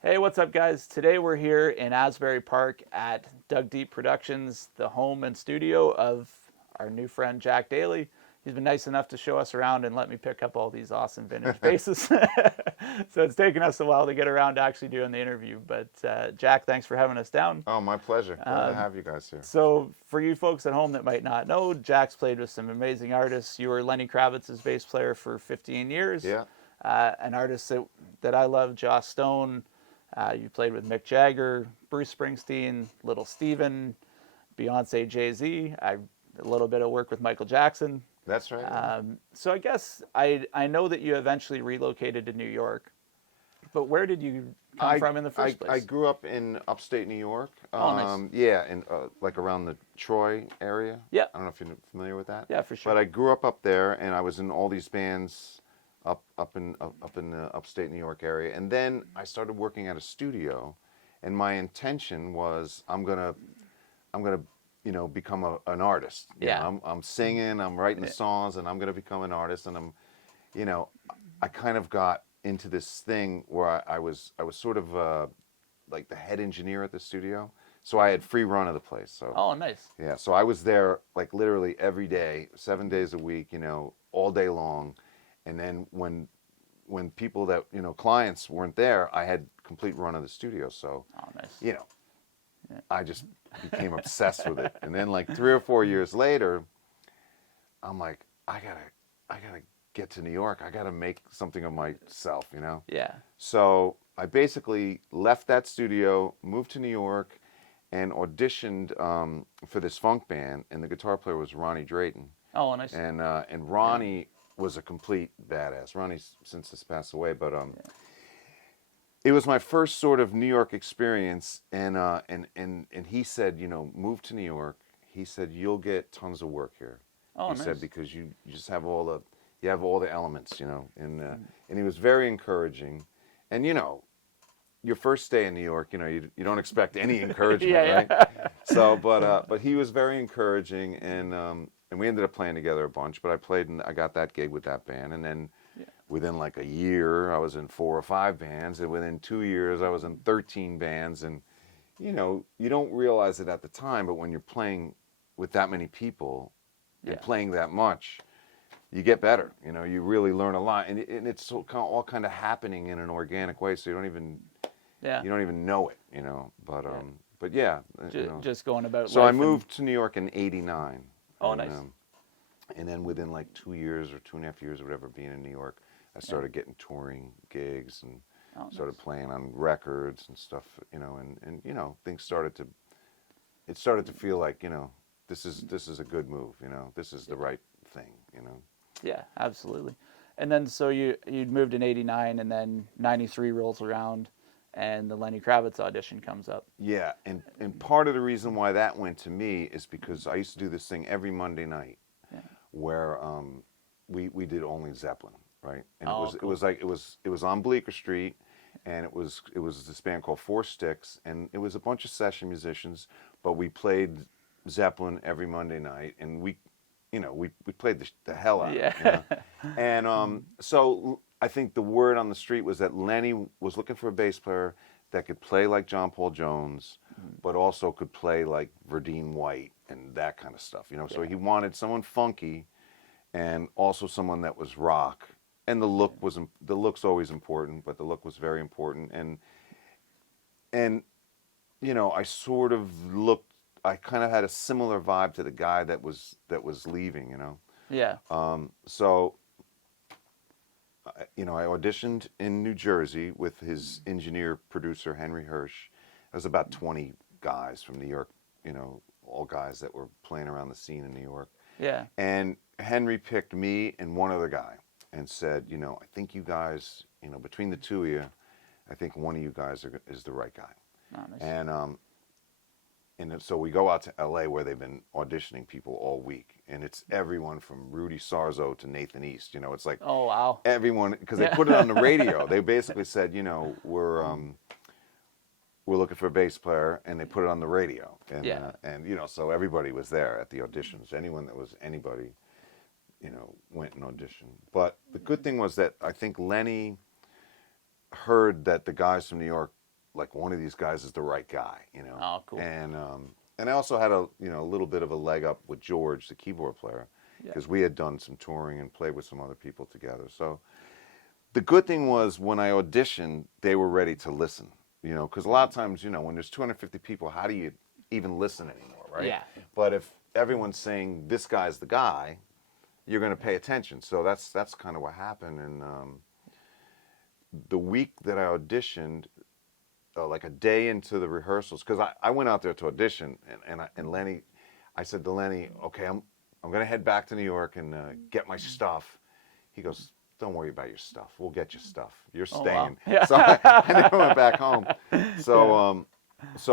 Hey, what's up, guys? Today we're here in Asbury Park at Dug Deep Productions, the home and studio of our new friend Jack Daley. He's been nice enough to show us around and let me pick up all these awesome vintage basses. So it's taken us a while to get around to actually doing the interview. But Jack, thanks for having us down. Oh, my pleasure. Glad to have you guys here. So for you folks at home that might not know, Jack's played with some amazing artists. You were Lenny Kravitz's bass player for 15 years. Yeah. An artist that I love, Joss Stone. You played with Mick Jagger, Bruce Springsteen, Little Steven, Beyonce, Jay-Z. A little bit of work with Michael Jackson. That's right. So I guess I know that you eventually relocated to New York, but where did you come from in the first place? I grew up in upstate New York. Oh, nice. Yeah, in like around the Troy area. Yeah. I don't know if you're familiar with that. Yeah, for sure. But I grew up there, and I was in all these bands up in the upstate New York area, and then I started working at a studio, and my intention was I'm gonna become an artist. Yeah. I'm singing, I'm writing the songs, and I'm gonna become an artist, and I kind of got into this thing where I was sort of like the head engineer at the studio, so I had free run of the place. So Oh, nice. yeah, so I was there like literally every day, 7 days a week, all day long. And then when people that, clients weren't there, I had complete run of the studio. So, Oh, nice. I just became obsessed with it. And then like 3 or 4 years later, I'm like, I gotta get to New York. I gotta make something of myself, Yeah. So I basically left that studio, moved to New York, and auditioned for this funk band. And the guitar player was Ronnie Drayton. Oh, nice. And Ronnie was a complete badass. Ronnie's since has passed away, but it was my first sort of New York experience, and he said, move to New York. He said, you'll get tons of work here. Oh, he nice. said, because you just have all the elements, and he was very encouraging. And your first day in New York, you don't expect any encouragement, right? So, but he was very encouraging, and we ended up playing together a bunch. But I played, and I got that gig with that band, and then within like a year, I was in 4 or 5 bands, and within 2 years, I was in 13 bands. And you don't realize it at the time, but when you're playing with that many people and playing that much, you get better. You really learn a lot, and it's all kind of happening in an organic way, so you don't even know it. But yeah, just going about. So I moved to New York in '89. Oh, nice. And then within like 2 years or 2.5 years or whatever, being in New York, I started getting touring gigs and started playing on records and stuff, and things started to feel like, this is a good move, this is the right thing, Yeah, absolutely. And then so you'd moved in '89, and then '93 rolls around, and the Lenny Kravitz audition comes up. Yeah, and part of the reason why that went to me is because I used to do this thing every Monday night, where we did only Zeppelin, right? And it was on Bleecker Street, and it was this band called Four Sticks, and it was a bunch of session musicians, but we played Zeppelin every Monday night, and we played the hell out of it. And so I think the word on the street was that Lenny was looking for a bass player that could play like John Paul Jones, but also could play like Verdine White and that kind of stuff. So he wanted someone funky, and also someone that was rock. And the look's always important, but the look was very important. And I sort of I kind of had a similar vibe to the guy that was leaving. Yeah. So you know, I auditioned in New Jersey with his engineer producer Henry Hirsch. There was about 20 guys from New York, you know, all guys that were playing around the scene in New York. Yeah. And Henry picked me and one other guy and said, you know, I think you guys, you know, between the two of you, I think one of you guys is the right guy. Oh, nice. And so we go out to LA where they've been auditioning people all week, and it's everyone from Rudy Sarzo to Nathan East. You know, it's like, oh wow, everyone, because they put it on the radio. They basically said, you know, we're looking for a bass player, and they put it on the radio. And and you know, so everybody was there at the auditions. Anyone that was anybody, you know, went and auditioned. But the good thing was that I think Lenny heard that the guys from New York, like, one of these guys is the right guy, you know. Oh, cool. And I also had a little bit of a leg up with George, the keyboard player, because we had done some touring and played with some other people together. So the good thing was when I auditioned, they were ready to listen, you know, because a lot of times, you know, when there's 250 people, how do you even listen anymore, right? Yeah. But if everyone's saying this guy's the guy, you're going to pay attention. So that's kind of what happened. And the week that I auditioned, like a day into the rehearsals, because I went out there to audition, and Lenny, I said to Lenny, okay, I'm going to head back to New York and get my stuff. He goes, don't worry about your stuff. We'll get your stuff. You're staying. Oh, wow. So I never went back home. So,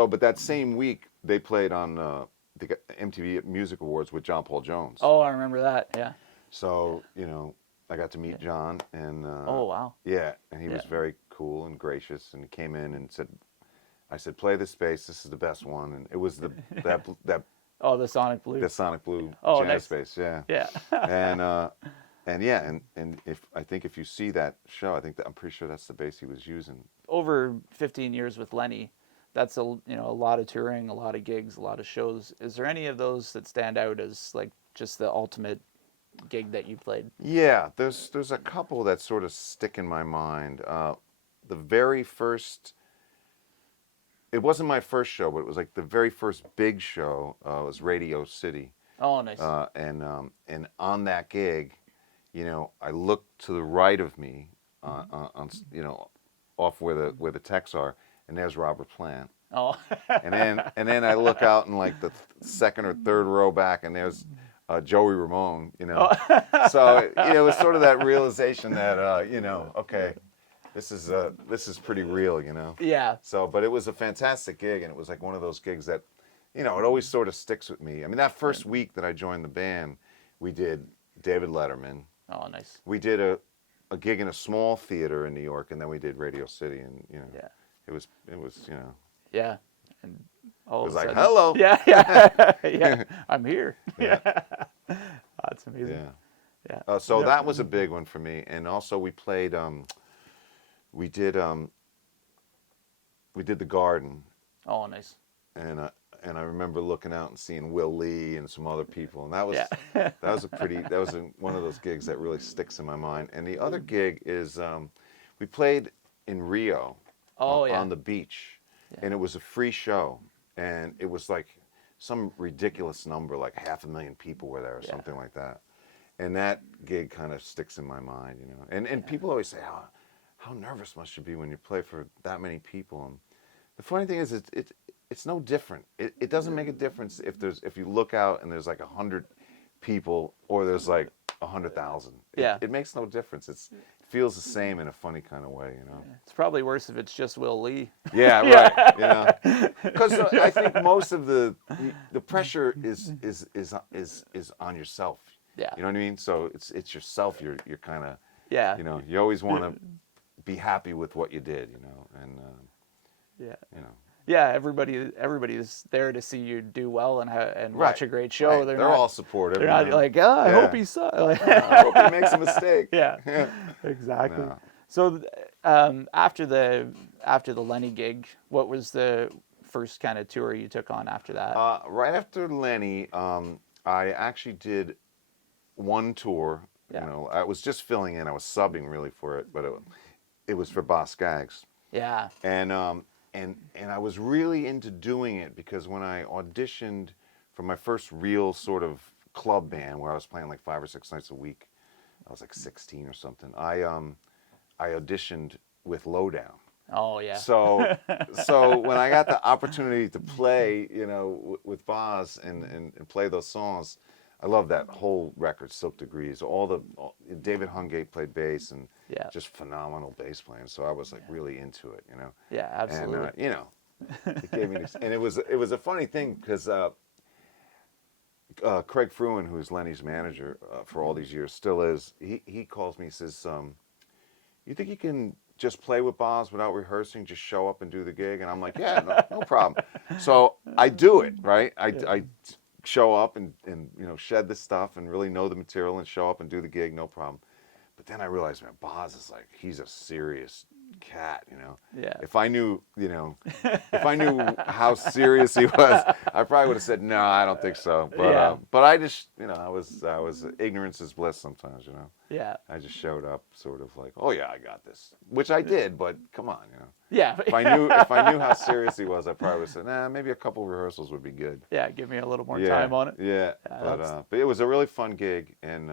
but that same week, they played on the MTV Music Awards with John Paul Jones. Oh, I remember that, yeah. So, you know, I got to meet John, and oh, wow. Yeah, and he was very cool and gracious, and he came in and said, I said, play this bass, this is the best one. And it was that oh, the Sonic Blue. The Sonic Blue jazz nice. bass, yeah. Yeah. and if you see that show, I'm pretty sure that's the bass he was using. Over 15 years with Lenny, that's a lot of touring, a lot of gigs, a lot of shows. Is there any of those that stand out as like just the ultimate gig that you played? Yeah, there's a couple that sort of stick in my mind. The very first, it wasn't my first show, but it was like the very first big show was Radio City. Oh, nice. And on that gig, you know, I looked to the right of me, on you know, off where the techs are, and there's Robert Plant. Oh. and then I look out in like the second or third row back, and there's Joey Ramone, you know. So you know, it was sort of that realization that you know, okay, this is pretty real, you know. Yeah. So, but it was a fantastic gig, and it was like one of those gigs that, you know, it always sort of sticks with me. I mean, that first week that I joined the band, we did David Letterman. Oh, nice. We did a gig in a small theater in New York, and then we did Radio City, and you know, it was you know. Yeah. And all it was of a like, sudden, hello. Yeah, yeah, yeah. I'm here. Yeah. That's amazing. Yeah. Yeah. So that was a big one for me, and also we played. We did The Garden. Oh, nice. And I remember looking out and seeing Will Lee and some other people, and that was one of those gigs that really sticks in my mind. And the other gig is we played in Rio on the beach, and it was a free show, and it was like some ridiculous number, like 500,000 people were there or something like that. And that gig kind of sticks in my mind, you know. And people always say, how nervous must you be when you play for that many people? And the funny thing is, it's no different. It doesn't make a difference if you look out and there's like 100 people or there's like 100,000. It makes no difference. It feels the same in a funny kind of way, you know. It's probably worse if it's just Will Lee. Yeah, right. You know, because I think most of the pressure is on yourself. Yeah. You know what I mean? So it's yourself. You're kind of you know, you always want to be happy with what you did, you know, and you know. Yeah, everybody's there to see you do well and watch a great show. Right. They're all supportive. They're not like, I hope he sucks. I hope he makes a mistake. Yeah, exactly. No. So after the Lenny gig, what was the first kind of tour you took on after that? Right after Lenny, I actually did one tour. You know, I was just filling in. I was subbing really for it, but it was for Boss Skaggs. Yeah. And I was really into doing it because when I auditioned for my first real sort of club band where I was playing like 5 or 6 nights a week, I was like 16 or something. I auditioned with Lowdown. Oh yeah. So when I got the opportunity to play, you know, with Boz and play those songs, I love that whole record, Silk Degrees. David Hungate played bass and just phenomenal bass playing. So I was like really into it, you know. Yeah, absolutely. And you know, it gave me and it was a funny thing because Craig Fruin, who's Lenny's manager for all these years, still is. He calls me, he says, "You think you can just play with Boz without rehearsing, just show up and do the gig?" And I'm like, yeah, no problem. So I do it, right? I show up and you know, shed the stuff and really know the material and show up and do the gig, no problem. But then I realized, man, Boz is like, he's a serious cat, you know. Yeah. If I knew, you know, how serious he was, I probably would have said, no, I don't think so. But I just, you know, I was ignorance is bliss sometimes, you know. Yeah. I just showed up sort of like, oh yeah, I got this, which I did, but come on, you know. Yeah. If I knew how serious he was, I probably would have said, nah, maybe a couple rehearsals would be good. Yeah, give me a little more time on it. Yeah. But it was a really fun gig, and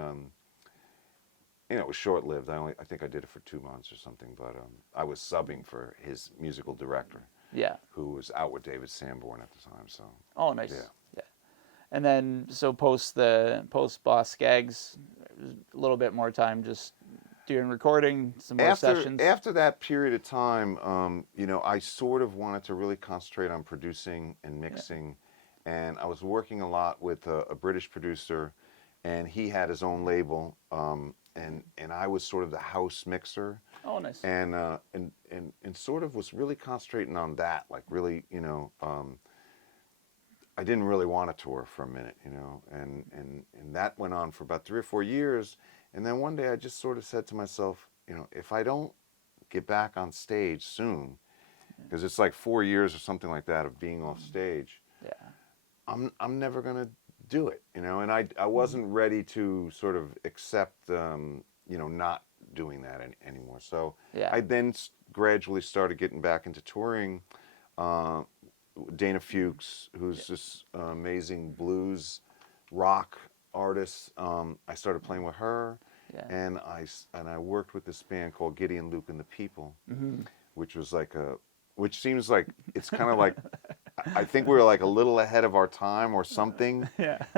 you know, it was short-lived. I think I did it for 2 months or something, but I was subbing for his musical director. Yeah. Who was out with David Sanborn at the time. So. Oh, nice. Yeah. And then so post Boss Skaggs, a little bit more time just doing recording, some more sessions. After that period of time, you know, I sort of wanted to really concentrate on producing and mixing, and I was working a lot with a British producer, and he had his own label. And I was sort of the house mixer. Oh, nice. And sort of was really concentrating on that, like really, you know, I didn't really want to tour for a minute, you know, and that went on for about 3 or 4 years. And then one day I just sort of said to myself, you know, if I don't get back on stage soon, because it's like 4 years or something like that of being off stage, I'm never gonna do it, you know. And I wasn't ready to sort of accept, you know, not doing that anymore. So I then gradually started getting back into touring. Dana Fuchs, who's this amazing blues rock artist, I started playing with her, and I worked with this band called Gideon, Luke and the People, which was like which seems like it's kind of like, I think we were like a little ahead of our time or something,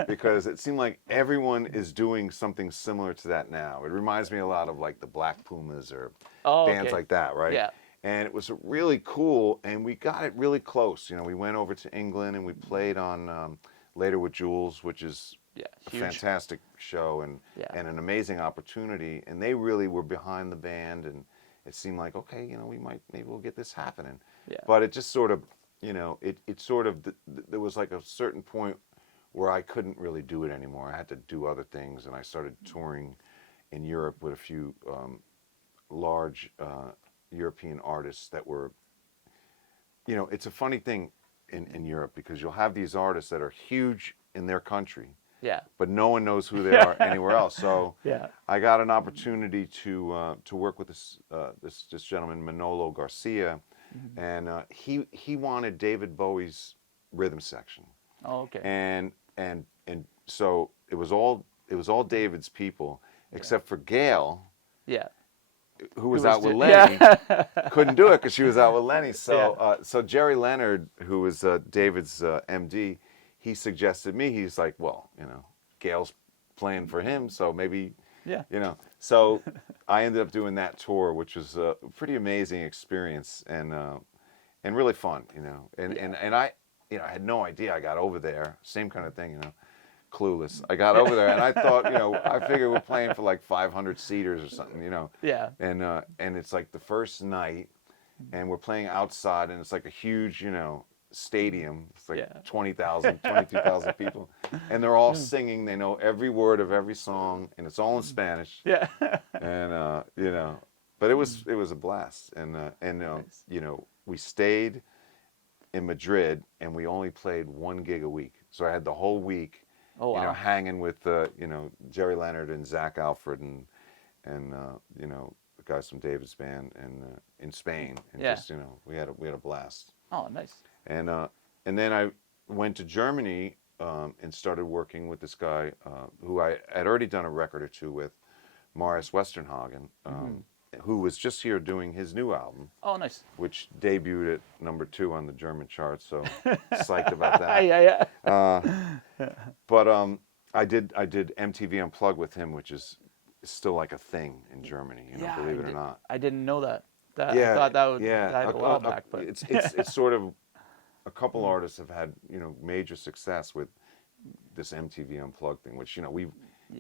because it seemed like everyone is doing something similar to that now. It reminds me a lot of like the Black Pumas or bands like that, right? Yeah. And it was really cool, and we got it really close. You know, we went over to England and we played on Later with Jules, which is a fantastic show and an amazing opportunity. And they really were behind the band, and it seemed like, okay, you know, maybe we'll get this happening. Yeah. But it just sort of, you know, it sort of, there was like a certain point where I couldn't really do it anymore. I had to do other things, and I started touring in Europe with a few large European artists that were, you know, it's a funny thing in Europe, because you'll have these artists that are huge in their country, but no one knows who they are anywhere else. So I got an opportunity to work with this gentleman, Manolo Garcia, and he wanted David Bowie's rhythm section. Oh, okay. And so it was all David's people, except for Gail. Yeah. Who was out with Lenny, couldn't do it because she was out with Lenny. So so Jerry Leonard, who was David's MD, he suggested me. He's like, well, you know, Gail's playing for him, so maybe, you know. So I ended up doing that tour, which was a pretty amazing experience and really fun, you know. And I, you know, I had no idea. I got over there, same kind of thing, you know. Clueless. I got over there and I thought, you know, I figured we're playing for like 500 seaters or something, you know. Yeah. And it's like the first night, and we're playing outside, and it's like a huge, you know, stadium. It's like 20,000, 22,000 people, and they're all singing. They know every word of every song, and it's all in Spanish. Yeah. And you know, but it was a blast, and nice. You know, we stayed in Madrid, and we only played 1 gig a week, so I had the whole week. Oh, wow. You know, hanging with you know, Jerry Leonard and Zach Alfred and you know, the guys from David's band and in Spain, and just, you know, we had a blast. Oh, nice. And then I went to Germany and started working with this guy who I had already done a record or two with, Marius Westernhagen, who was just here doing his new album. Oh, nice. Which debuted at #2 on the German charts, so psyched about that. Yeah. But I did MTV Unplugged with him, which is still like a thing in Germany, believe it or not. I didn't know that. I thought that would died a while back, but it's sort of a couple artists have had major success with this MTV Unplugged thing, which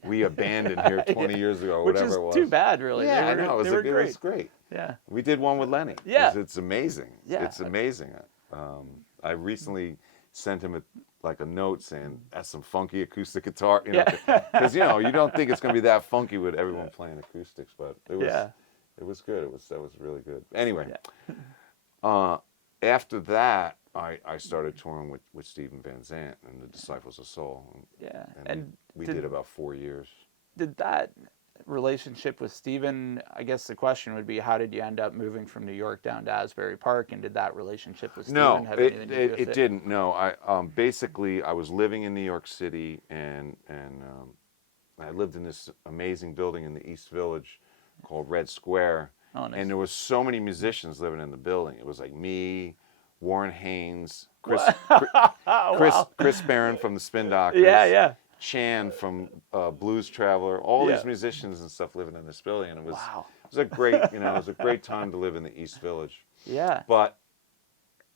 we abandoned here 20 years ago, or whatever it was. Which is too bad, really. Yeah, I know. It was great. Yeah. We did one with Lenny. Yeah. It's amazing. Yeah. It's amazing. I recently sent him a note saying, that's some funky acoustic guitar. Because, you don't think it's going to be that funky with everyone playing acoustics, but it was good. That was really good. Anyway, after that, I started touring with Steven Van Zandt and the Disciples of Soul. Yeah. And we did about 4 years. Did that relationship with Steven, I guess the question would be, how did you end up moving from New York down to Asbury Park, and did that relationship with Steven have anything to do with it? It didn't, no. Basically, I was living in New York City, and I lived in this amazing building in the East Village called Red Square. Oh, nice. And there was so many musicians living in the building. It was like me, Warren Haynes, Chris Barron from the Spin Doctors. Yeah. Chan from Blues Traveler, all these musicians and stuff living in this building, and it was a great, it was a great time to live in the East Village. Yeah. But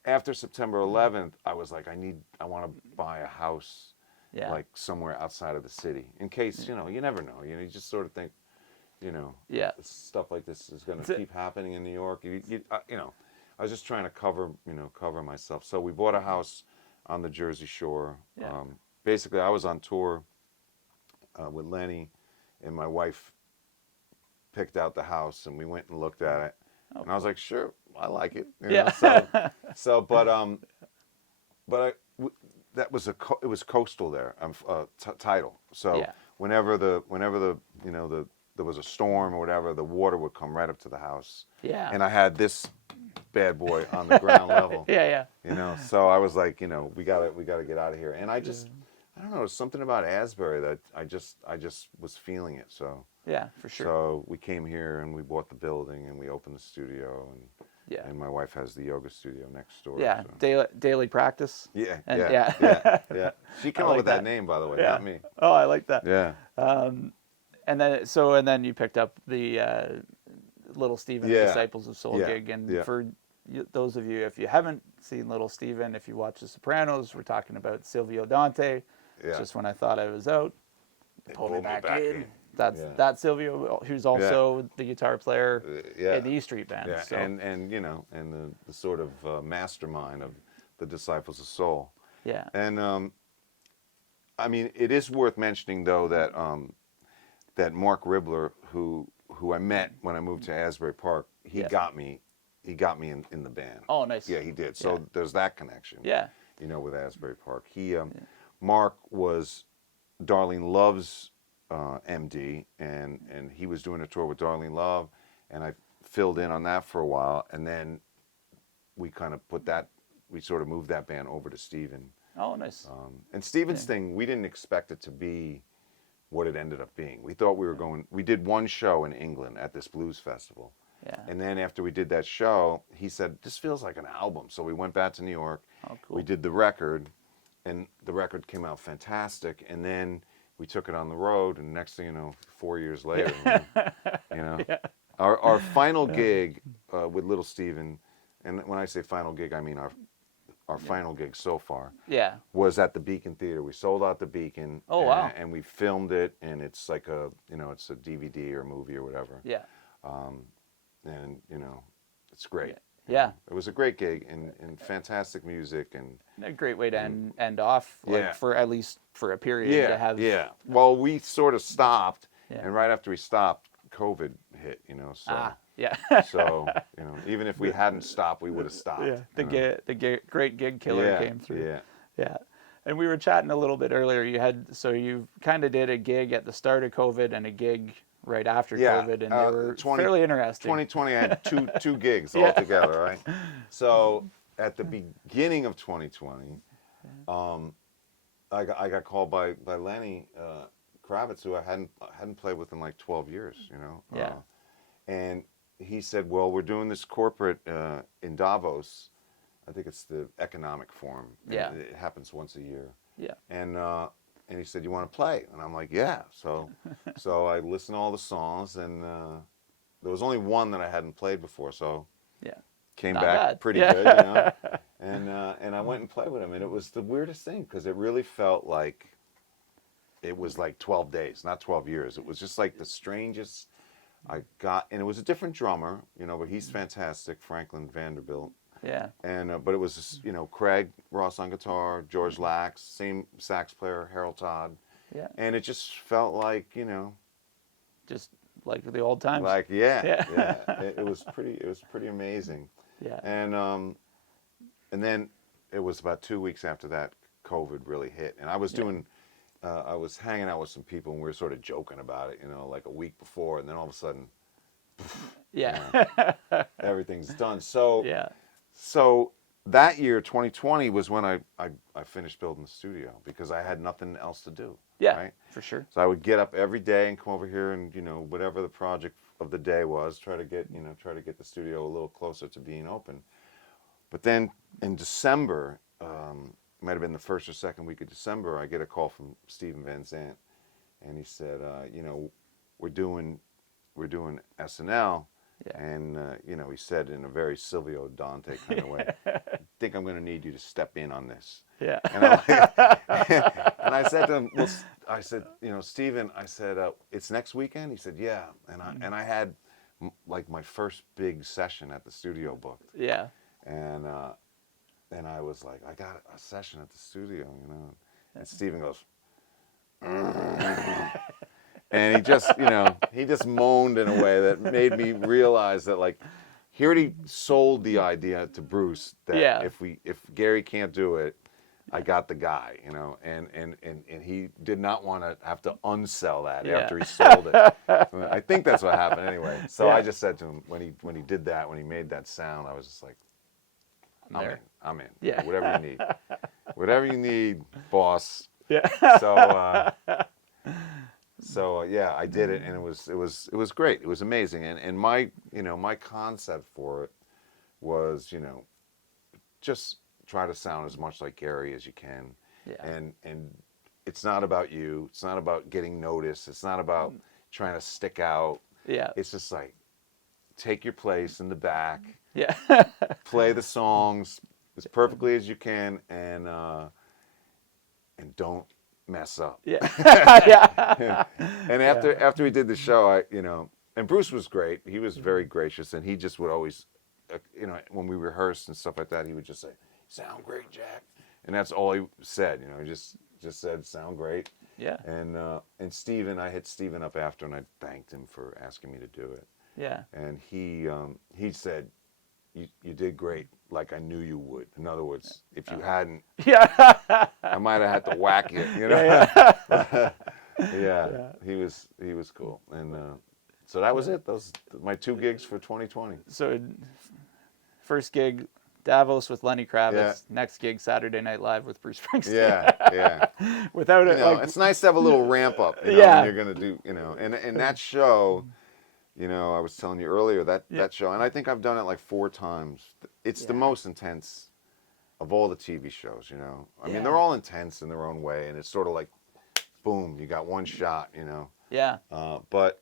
after September 11th, I was like, I want to buy a house, like somewhere outside of the city, in case you never know. You just sort of think, stuff like this is going to keep happening in New York. I was just trying to cover myself. So we bought a house on the Jersey Shore. Yeah. Basically, I was on tour with Lenny, and my wife picked out the house, and we went and looked at it. Oh, and I was like, "Sure, I like it." That was it was coastal there, tidal. So whenever there was a storm or whatever, the water would come right up to the house. Yeah. And I had this bad boy on the ground level. Yeah. So I was like, we gotta get out of here. And I just, I don't know, there's something about Asbury that I just was feeling it. So yeah, for sure. So we came here and we bought the building and we opened the studio, and my wife has the yoga studio next door. Yeah, so. daily practice. Yeah. She came up with that name, by the way, not me. Oh, I like that. Yeah. And then you picked up the Little Steven Disciples of Soul gig, and for those of you, if you haven't seen Little Steven, if you watch The Sopranos, we're talking about Silvio Dante. Yeah. Just when I thought I was out, they pulled me back in. That's Silvio, who's also the guitar player in the E Street Band. Yeah. So. And the sort of mastermind of the Disciples of Soul. Yeah. And I mean, it is worth mentioning though that that Mark Ribler, who I met when I moved to Asbury Park, he got me in the band. Oh, nice. Yeah, he did. So there's that connection. Yeah. With Asbury Park. Mark was Darlene Love's MD, and he was doing a tour with Darlene Love, and I filled in on that for a while, and then we kind of sort of moved that band over to Steven. Oh, nice. And Steven's thing, we didn't expect it to be what it ended up being. We thought we did one show in England at this blues festival. Yeah. And then after we did that show, he said, this feels like an album. So we went back to New York. Oh, cool. We did the record, and the record came out fantastic. And then we took it on the road, and next thing you know, 4 years later, our final gig with Little Steven, and when I say final gig, I mean our final gig so far was at the Beacon Theater. We sold out the Beacon. Oh, wow. And we filmed it, and it's like it's a DVD or movie or whatever. Yeah. And, it's great. Yeah. It was a great gig and fantastic music. And a great way to end off, for at least for a period to have. Yeah. Well, we sort of stopped, and right after we stopped, COVID hit, so. Yeah. So, even if we hadn't stopped, we would have stopped. Yeah. The great gig killer came through. Yeah. Yeah. And we were chatting a little bit earlier. You kind of did a gig at the start of COVID and a gig right after COVID, and they were fairly interesting. 2020, I had two gigs altogether, right? So at the beginning of 2020, I got called by Lenny Kravitz, who I hadn't played with in like 12 years, you know. Yeah. And he said, well, we're doing this corporate in Davos. I think it's the economic forum. Yeah. It happens once a year. Yeah. And he said, you want to play? And I'm like, yeah. So I listened to all the songs, and there was only one that I hadn't played before, so came Not back bad. pretty good, you know. And I went and played with him, and it was the weirdest thing because it really felt like it was like 12 days, not 12 years. It was just like the strangest I got, and it was a different drummer, you know, but he's fantastic, Franklin Vanderbilt. Yeah. And but it was, you know, Craig Ross on guitar, George Lax, same sax player, Harold Todd. Yeah. And it just felt like, you know, just like the old times. like yeah. It was pretty amazing. Yeah. And then it was about 2 weeks after that COVID really hit, and I was doing. I was hanging out with some people, and we were sort of joking about it, you know, like a week before, and then all of a sudden, Yeah. you know, everything's done. So, Yeah. so that year, 2020, was when I finished building the studio because I had nothing else to do. Yeah. Right? For sure. So I would get up every day and come over here, and you know, whatever the project of the day was, try to get the studio a little closer to being open. But then in December. Might have been the first or second week of December, I get a call from Steven Van Zandt, and he said, you know, we're doing SNL, and you know, he said in a very Silvio Dante kind of way, I think I'm going to need you to step in on this. Yeah. And, I'm like, and I said to him, well, I said, you know, Steven, I said, it's next weekend. He said, yeah, and I had like my first big session at the studio booked. Yeah. And I was like, I got a session at the studio, you know. And Steven goes, and he just, you know, he just moaned in a way that made me realize that, like, he already sold the idea to Bruce that if Gary can't do it, I got the guy, you know. And he did not want to have to unsell that after he sold it. I think that's what happened anyway. So I just said to him when he did that, when he made that sound, I was just like, I'm in. Yeah. Whatever you need. Whatever you need, boss. Yeah. So yeah, I did it, and it was great. It was amazing. And my concept for it was, you know, just try to sound as much like Gary as you can. Yeah. And it's not about you. It's not about getting noticed. It's not about trying to stick out. Yeah. It's just like take your place in the back. Yeah. Play the songs as perfectly as you can, and don't mess up. Yeah. Yeah. And after we did the show, and Bruce was great. He was very gracious, and he just would always, you know, when we rehearsed and stuff like that, he would just say, "Sound great, Jack," and that's all he said. You know, he just said, "Sound great." Yeah. And Steven, I hit Steven up after, and I thanked him for asking me to do it. Yeah. And he said, You did great, like I knew you would. In other words, if you hadn't, I might have had to whack you, you know. Yeah. He was cool, and so that was it. Those my 2 gigs for 2020. So, first gig, Davos with Lenny Kravitz. Yeah. Next gig, Saturday Night Live with Bruce Springsteen. Yeah. Without it, like, it's nice to have a little ramp up. You know, when you're gonna do, you know, and that show. You know, I was telling you earlier that show, and I think I've done it like 4 times. It's the most intense of all the TV shows, you know. I mean, they're all intense in their own way, and it's sort of like, boom, you got one shot, you know. Yeah. But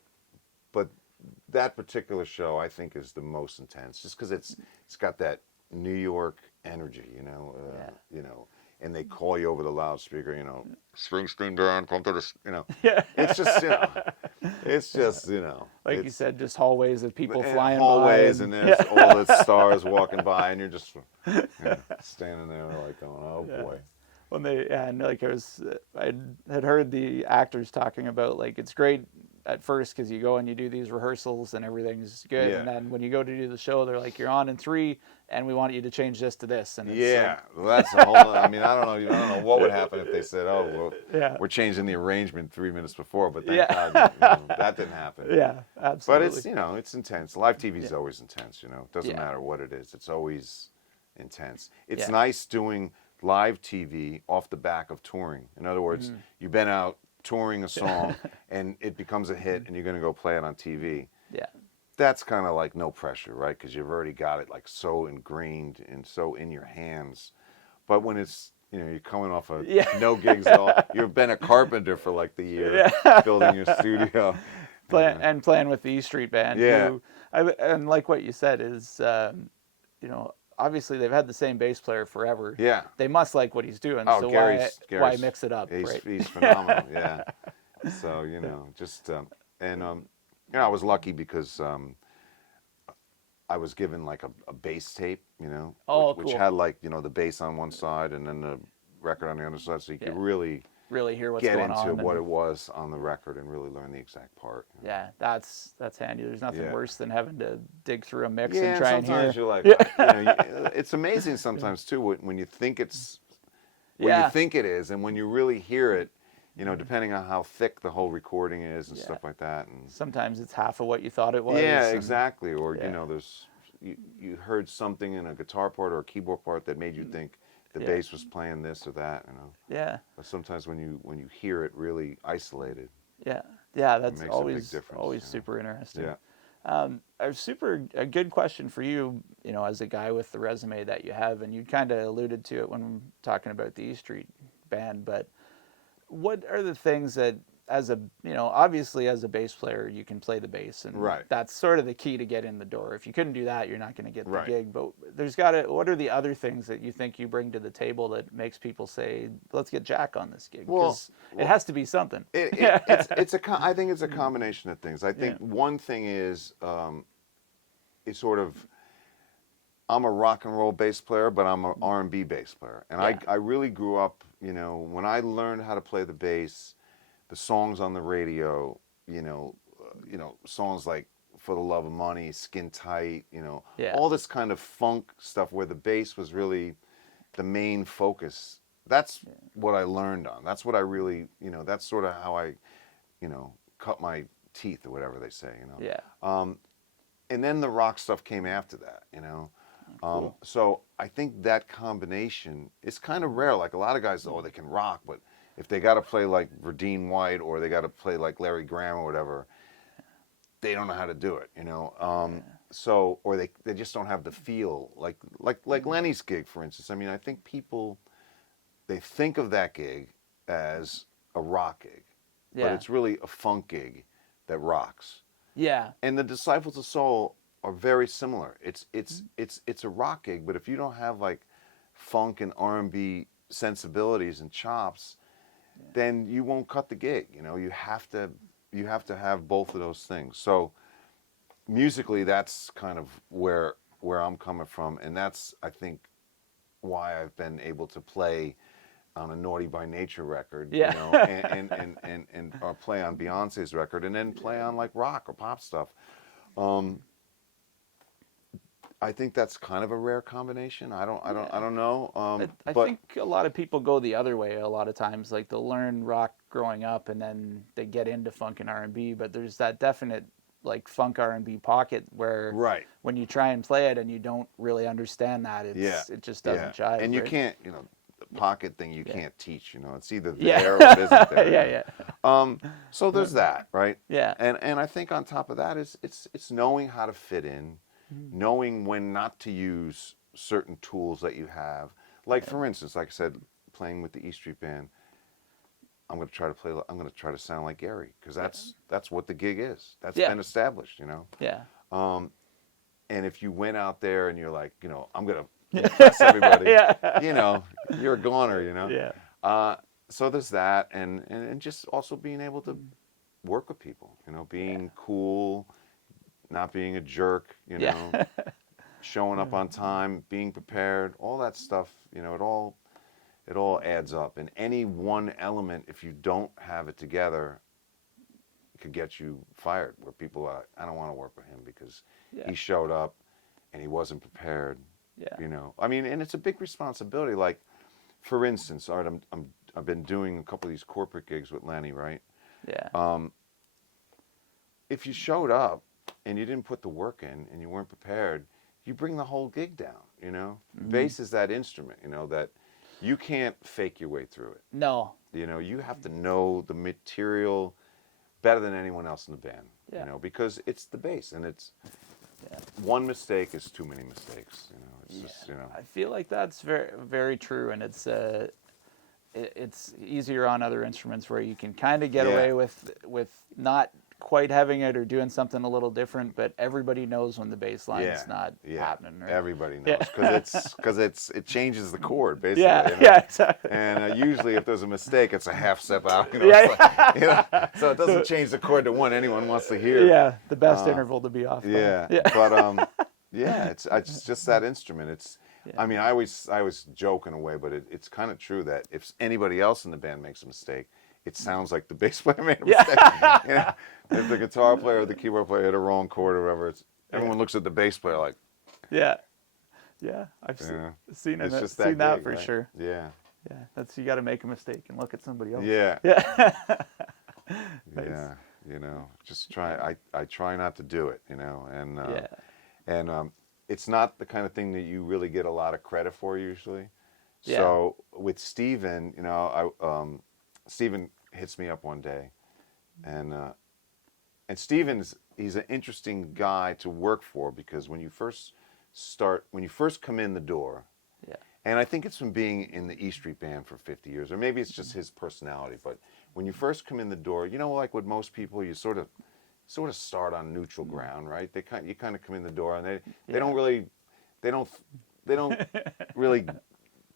that particular show, I think, is the most intense, just because it's got that New York energy, you know. You know, and they call you over the loudspeaker, you know, Springsteen down, come to the, you know. Yeah. It's just, you know. It's just, you know. Like you said, just hallways of people flying hallways by. And there's all the stars walking by, and you're just standing there like going, oh, boy. When I had heard the actors talking about, like, it's great at first because you go and you do these rehearsals and everything's good. Yeah. And then when you go to do the show, they're like, you're on in 3 and we want you to change this to this. And it's well, that's a whole I mean, I don't know what would happen if they said, oh, well, we're changing the arrangement 3 minutes before, but thank God, you know, that didn't happen. Yeah, absolutely. But it's, you know, it's intense. Live TV is always intense, you know. It doesn't matter what it is. It's always intense. It's nice doing live TV off the back of touring. In other words, you've been out touring a song and it becomes a hit and you're going to go play it on TV. Yeah. That's kind of like no pressure, right? Because you've already got it like so ingrained and so in your hands. But when it's, you're coming off of no gigs at all. You've been a carpenter for like the year, building your studio. And playing with the E Street Band. Yeah. And like what you said is, obviously they've had the same bass player forever. Yeah. They must like what he's doing. Oh, so Gary's why mix it up? He's phenomenal. Yeah. So, I was lucky because I was given like a bass tape, which had like, the bass on one side and then the record on the other side. So you could really hear what's get going into on what it was on the record and really learn the exact part. Yeah, that's handy. There's nothing worse than having to dig through a mix and try and hear. Sometimes you're like, it's amazing sometimes too when you think it's what you think it is, and when you really hear it, depending on how thick the whole recording is and stuff like that. And sometimes it's half of what you thought it was. Yeah, exactly. Or there's you heard something in a guitar part or a keyboard part that made you think the bass was playing this or that, Yeah. But sometimes when you hear it really isolated. Yeah, that's makes always a big difference, always super interesting. Yeah. A good question for you, as a guy with the resume that you have, and you kind of alluded to it when talking about the E Street Band, but what are the things that, obviously as a bass player, you can play the bass, and that's sort of the key to get in the door. If you couldn't do that, you're not going to get the gig. But what are the other things that you think you bring to the table that makes people say, let's get Jack on this gig? Because it has to be something. I think it's a combination of things. I think one thing is, it's sort of, I'm a rock and roll bass player, but I'm an R&B bass player. And I really grew up, when I learned how to play the bass, the songs on the radio, songs like For the Love of Money, Skin Tight, all this kind of funk stuff where the bass was really the main focus. That's what I learned on. That's what I really, that's sort of how I, cut my teeth or whatever they say, Yeah. And then the rock stuff came after that, Cool. So I think that combination is kind of rare. Like a lot of guys, they can rock, but if they got to play like Verdine White or they got to play like Larry Graham or whatever, they don't know how to do it, So, or they just don't have the feel like Lenny's gig, for instance. I mean, I think people, they think of that gig as a rock gig, but it's really a funk gig that rocks. Yeah. And the Disciples of Soul are very similar. It's a rock gig, but if you don't have like funk and R&B sensibilities and chops, then you won't cut the gig. You have to have both of those things. So musically, that's kind of where I'm coming from, and that's, I think, why I've been able to play on a Naughty by Nature record, and or play on Beyonce's record, and then play on like rock or pop stuff. I think that's kind of a rare combination. I don't know. I think a lot of people go the other way a lot of times. Like they'll learn rock growing up and then they get into funk and R&B, but there's that definite like funk R&B pocket where when you try and play it and you don't really understand that, it just doesn't jive. And you can't, the pocket thing you can't teach, it's either there or it isn't there. So there's that, right? Yeah. And I think on top of that is it's knowing how to fit in, knowing when not to use certain tools that you have. Like for instance, like I said, playing with the E Street Band, I'm going to try to sound like Gary, because that's what the gig is. That's been established, Yeah. And if you went out there and you're like, I'm going to impress everybody, you're a goner, Yeah. So there's that, and just also being able to work with people, being cool, not being a jerk, showing up on time, being prepared, all that stuff, it all adds up. And any one element, if you don't have it together, could get you fired, where people are, I don't want to work with him because he showed up and he wasn't prepared. I mean, and it's a big responsibility. Like, for instance, Art, I've been doing a couple of these corporate gigs with Lenny, right? Yeah. If you showed up and you didn't put the work in and you weren't prepared, you bring the whole gig down, Bass is that instrument, that you can't fake your way through it. No. You know, you have to know the material better than anyone else in the band. Yeah. You know, because it's the bass, and it's one mistake is too many mistakes. You know, it's just, you know. I feel like that's very, very true, and it's easier on other instruments where you can kind of get away with not quite having it or doing something a little different, but everybody knows when the bass line is not happening. Right? Everybody knows because it changes the chord basically. Yeah, you know? yeah, exactly. And usually, if there's a mistake, it's a half step out. You know, you know? So it doesn't change the chord to one anyone wants to hear. Yeah, the best interval to be off. Yeah, but it's just that instrument. It's. I mean, I always joke in a way, but it's kind of true that if anybody else in the band makes a mistake, it sounds like the bass player made a mistake. You know? If the guitar player or the keyboard player hit a wrong chord or whatever, everyone looks at the bass player like, I've seen it's that big, for right? sure. Yeah, That's you got to make a mistake and look at somebody else. yeah, Nice. yeah. You know, just try. I try not to do it. You know, and it's not the kind of thing that you really get a lot of credit for usually. Yeah. So with Steven, you know, Steven hits me up one day, and he's an interesting guy to work for because when you first come in the door, and I think it's from being in the E Street Band for 50 years, or maybe it's just his personality, but when you first come in the door, you know, like with most people, you sort of start on neutral ground, right? You kind of come in the door, and they don't really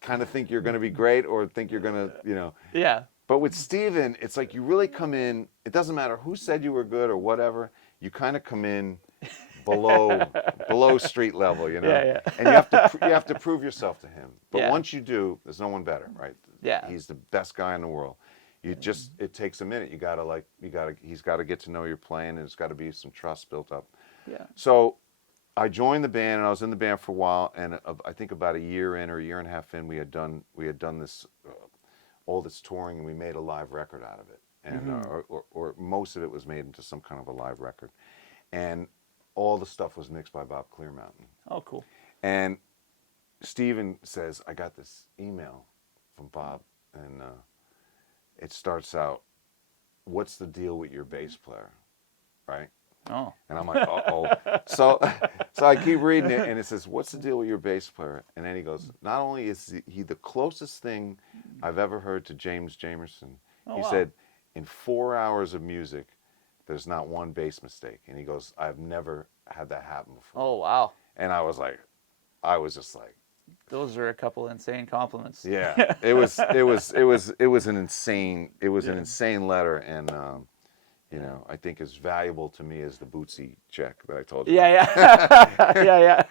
kind of think you're going to be great or think you're going to, you know. Yeah. But with Steven, it's like you really come in, it doesn't matter who said you were good or whatever, you kind of come in below street level, you know. Yeah. And you have to prove yourself to him. But once you do, there's no one better, right? Yeah. He's the best guy in the world. It takes a minute. He's got to get to know your playing, and there's got to be some trust built up. Yeah. So I joined the band, and I was in the band for a while, and I think about a year in or a year and a half in, we had done this all this touring, and we made a live record out of it, and or most of it was made into some kind of a live record, and all the stuff was mixed by Bob Clearmountain. Oh, cool. And Steven says, I got this email from Bob, and it starts out, what's the deal with your bass player, right? Oh. And I'm like, uh-oh. So I keep reading it, and it says, what's the deal with your bass player? And then he goes, not only is he the closest thing I've ever heard to James Jamerson, he said, in 4 hours of music, there's not one bass mistake. And he goes, I've never had that happen before. Oh, wow. And I was just like, those are a couple insane compliments. yeah. It was an insane letter, and you know, I think as valuable to me as the Bootsy check that I told you. Yeah.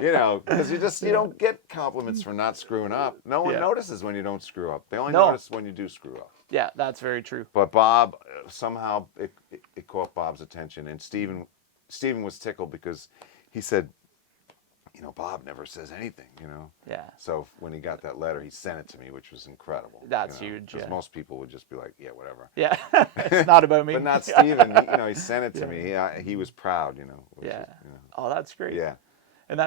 You know, because you don't get compliments for not screwing up. No one notices when you don't screw up. They only notice when you do screw up. Yeah, that's very true. But Bob, somehow it caught Bob's attention, and Steven was tickled because he said, you know, Bob never says anything, you know. Yeah. So when he got that letter, he sent it to me, which was incredible. That's you know, huge. Because most people would just be like, yeah, whatever. Yeah. It's not about me. But not Steven. He sent it to me. He was proud, you know. Yeah. Is, you know. Oh, that's great. Yeah. And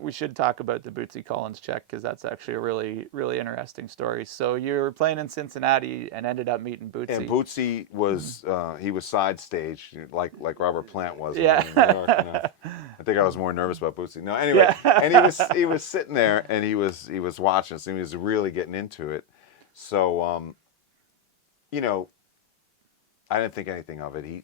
we should talk about the Bootsy Collins check because that's actually a really, really interesting story. So you were playing in Cincinnati and ended up meeting Bootsy. And Bootsy was he was side stage like Robert Plant was in New York. You know? I think I was more nervous about Bootsy. No, anyway, and he was sitting there and he was watching us and he was really getting into it. So you know, I didn't think anything of it. He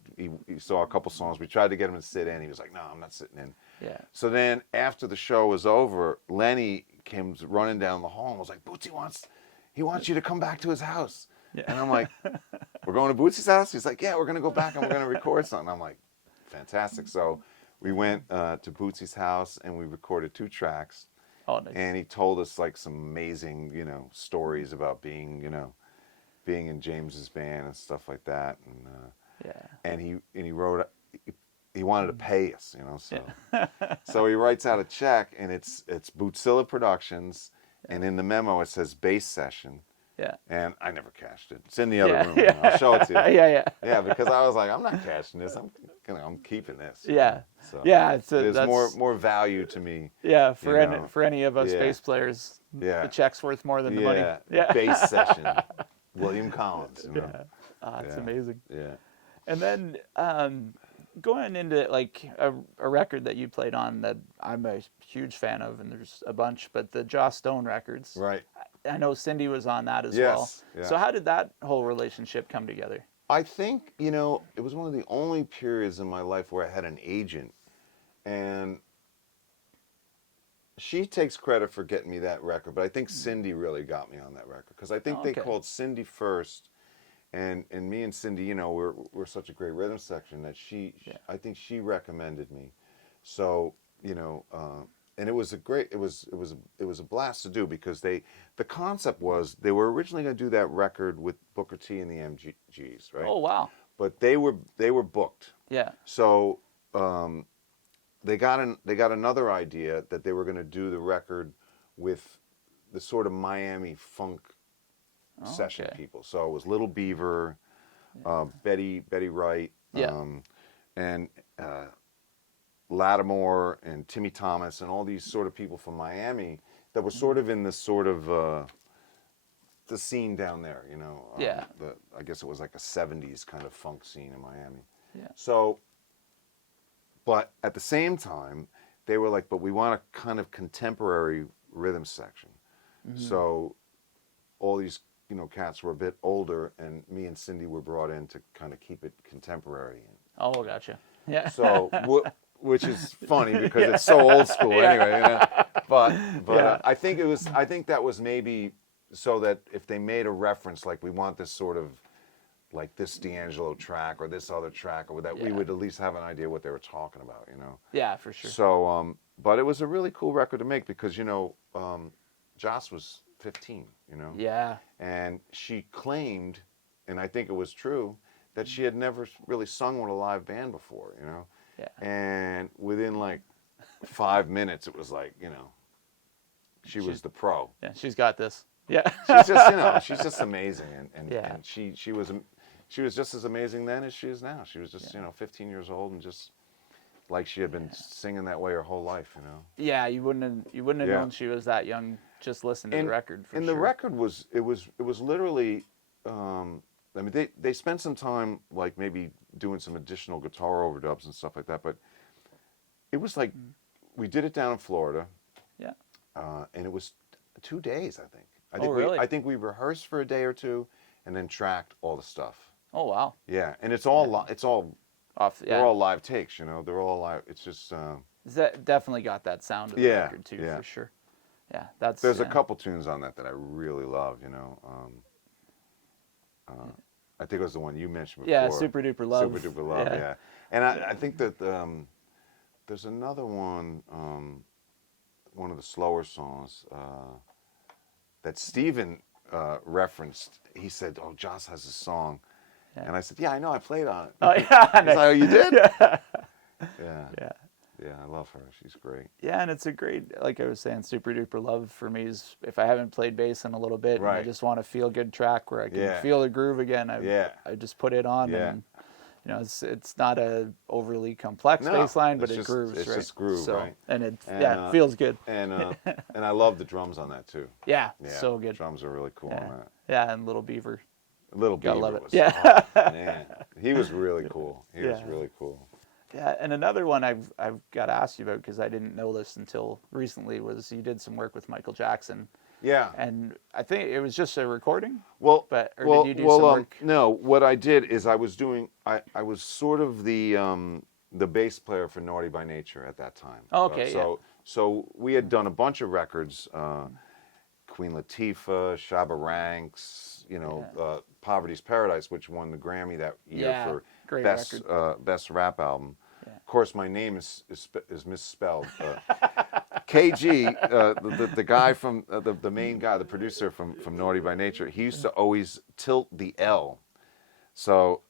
saw a couple songs. We tried to get him to sit in. He was like, no, I'm not sitting in. Yeah. So then after the show was over, Lenny came running down the hall and was like, Bootsy wants you to come back to his house. Yeah. And I'm like, we're going to Bootsy's house? He's like, yeah, we're going to go back and we're going to record something. I'm like, fantastic. So we went to Bootsy's house and we recorded 2 tracks. Oh, nice. And he told us like some amazing, you know, stories about being in James's band and stuff like that. And he wrote, he wanted to pay us, you know, so so he writes out a check, and it's Bootsilla Productions, and in the memo it says bass session. Yeah. And I never cashed it. It's in the other room. I'll show it to you. Yeah, because I was like, I'm not cashing this. I'm keeping this. Yeah. So Yeah. there's that's more value to me. Yeah, for you know. for any of us Yeah. bass players, Yeah. the check's worth more than the money. Yeah. Bass session. William Collins. You know? Yeah, it's Yeah. amazing. Yeah. And then going into like a record that you played on that I'm a huge fan of, and there's a bunch, but the Joss Stone records. Right. I know Cindy was on that as Yes, well. yeah. So how did that whole relationship come together? I think, it was one of the only periods in my life where I had an agent, and she takes credit for getting me that record, but I think Cindy really got me on that record, because I think they called Cindy first, and me and Cindy, we're such a great rhythm section that I think she recommended me. So, and it was a blast to do, because the concept was they were originally going to do that record with Booker T and the MGs, right? Oh wow! But they were booked. Yeah. So they got another idea that they were going to do the record with the sort of Miami funk session people. So it was Little Beaver, Betty Wright, and Lattimore and Timmy Thomas and all these sort of people from Miami that were sort of in this sort of the scene down there, I guess it was like a 70s kind of funk scene in Miami. Yeah. So, but at the same time, they were like, but we want a kind of contemporary rhythm section. Mm-hmm. So all these, cats were a bit older, and me and Cindy were brought in to kind of keep it contemporary. Oh, gotcha. Yeah. So, which is funny because it's so old school anyway. But I think that was maybe so that if they made a reference, like we want this sort of like this D'Angelo track or this other track or that, we would at least have an idea what they were talking about, Yeah, for sure. So, but it was a really cool record to make because, Joss was 15, Yeah. And she claimed, and I think it was true, that she had never really sung with a live band before, Yeah. And within like 5 minutes, it was like, she was the pro. Yeah, she's got this. Yeah. She's just amazing, and she was just as amazing then as she is now. She was just 15 years old and just like she had been singing that way her whole life, Yeah, you wouldn't have known she was that young just listening to the record. And the record was literally. I mean, they spent some time like maybe doing some additional guitar overdubs and stuff like that, but it was like we did it down in Florida. Yeah. And it was 2 days, I think. Really? I think we rehearsed for a day or two, and then tracked all the stuff. Oh wow. Yeah, and it's all it's all off. Yeah. They're all live takes, They're all live. It's just. That definitely got that sound of the record too, for sure. Yeah, There's a couple tunes on that I really love, I think it was the one you mentioned before. Yeah, Super Duper Love. Super Duper Love, yeah. And I think that there's another one, one of the slower songs that Steven referenced. He said, "Oh, Joss has a song," and I said, "Yeah, I know. I played on it." Oh yeah. He's like, "Oh, you did?" Yeah. Yeah. Yeah, I love her. She's great. Yeah, and it's a great, like I was saying, Super Duper Love for me is if I haven't played bass in a little bit, and I just want a feel good track where I can feel the groove again. I just put it on, and it's not a overly complex bass line, but it grooves. It's right? just groove, right? And it feels good. And I love the drums on that too. Yeah, so good. Drums are really cool on that. Yeah, and Little Beaver. Little Beaver love it. was, yeah. Man, he was really cool. He was really cool. Yeah, and another one I've got to ask you about because I didn't know this until recently was you did some work with Michael Jackson. Yeah. And I think it was just a recording. Well, did you do some work? No, what I did is I was sort of the bass player for Naughty by Nature at that time. Oh, okay. So we had done a bunch of records. Queen Latifah, Shabba Ranks, Poverty's Paradise, which won the Grammy that year for best rap album. Yeah. Of course, my name is misspelled. KG, the guy from the main guy, the producer from Naughty by Nature, he used to always tilt the L, so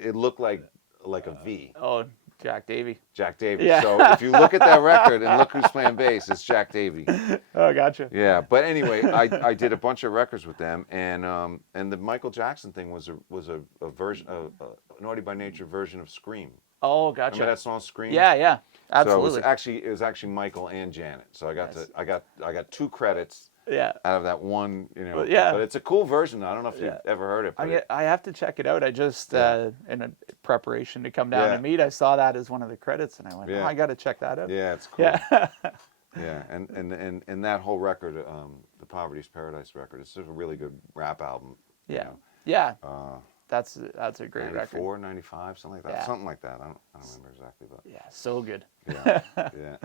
it looked like a V. Oh. Jack Davey. Jack Davey. Yeah. So if you look at that record and look who's playing bass, it's Jack Davey. Oh, gotcha. Yeah, but anyway, I did a bunch of records with them, and the Michael Jackson thing was a version, a Naughty by Nature version of Scream. Oh, gotcha. Remember that song Scream? Yeah, absolutely. So it was actually Michael and Janet. So I got 2 credits. Yeah. Out of that one, Well, yeah. But it's a cool version. I don't know if you've ever heard it. But I have to check it out. I just in a preparation to come down and meet, I saw that as one of the credits, and I went, "Oh, I got to check that out." Yeah, it's cool. Yeah. Yeah, and that whole record, the Poverty's Paradise record, it's just a really good rap album. Yeah. You know. Yeah. That's a great 94, record. 95, something like that. Yeah. Something like that. I don't remember exactly, but Yeah, so good. yeah, yeah.